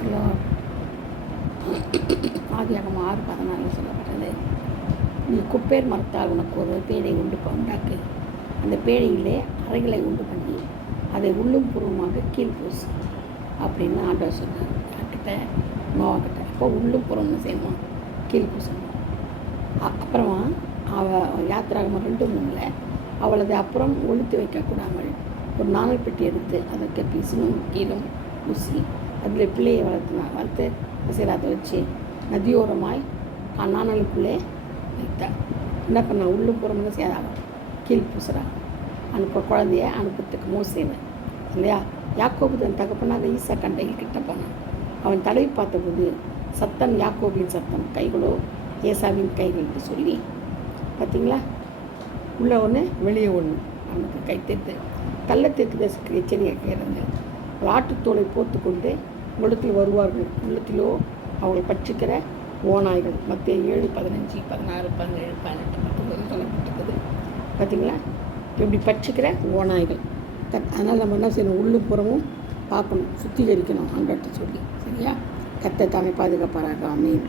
பிரைஸ்லோ ஆதியாகமம் 6:14 சொல்லப்பட்டது. நீ குப்பேர் மரத்தால் உனக்கு ஒரு பேழை உண்டாக்கு, அந்த பேழையிலே அறைகளை உண்டு பண்ணி அதை உள்ளும் புறமாக கீழ்பூசு அப்படின்னு ஆண்டவர் சொன்னார். யார்கிட்ட? நோவாக்கிட்ட. அப்போ உள்ளும் புறம்னு செய்யணும், கீழ்பூசணும். அப்புறமா யாத்திராகமம் 2:3 அவளது அப்புறம் ஒழித்து வைக்கக்கூடாமல் ஒரு நாணல் பெட்டி எடுத்து அதற்கு பிசுனும் கீழும் ஊசி அதில் பிள்ளையை வளர்த்து அதை வச்சு நதியோரமாய் நாணலுக்குள்ளே வைத்தார். என்ன பண்ண? உள்ளும் புறம்னு செய்யறாங்க, கீழ் பூசுறாங்க. குழந்தைய அனுப்புறதுக்கு மோசேன்னு இல்லையா? யாக்கோபு தன் தகப்பனாக ஈசா கண்டையில் கிட்ட போனான். அவன் தடவி பார்த்தபோது சத்தம் யாக்கோபின் சத்தம், கைகளோ ஏசாவின் கைகள்ட்டு சொல்லி பார்த்தீங்களா? உள்ள ஒன்று வெளியே ஒன்று. அவனுக்கு கை தேர்த்து கள்ளத்திற்கு எச்சரிக்கை இருந்து ஆட்டுத்தோலை போர்த்து கொண்டு உள்ளத்தில் வருவார்கள், உள்ளத்திலோ அவர்கள் பட்சிக்கிற ஓநாய்கள். மத்திய 7:15, 16, 17, 18, 19 சொல்லப்பட்டிருக்குது. பார்த்தீங்களா? இப்படி பட்சிக்கிற ஓநாய்கள். அதனால் நம்ம என்ன செய்யணும்? உள்ளும் புறமும் பார்க்கணும், சுத்திகரிக்கணும் ஆண்டவர்கிட்ட சொல்லி. சரியா? கர்த்தர் தாமே பாதுகாப்பாராக. ஆமென்.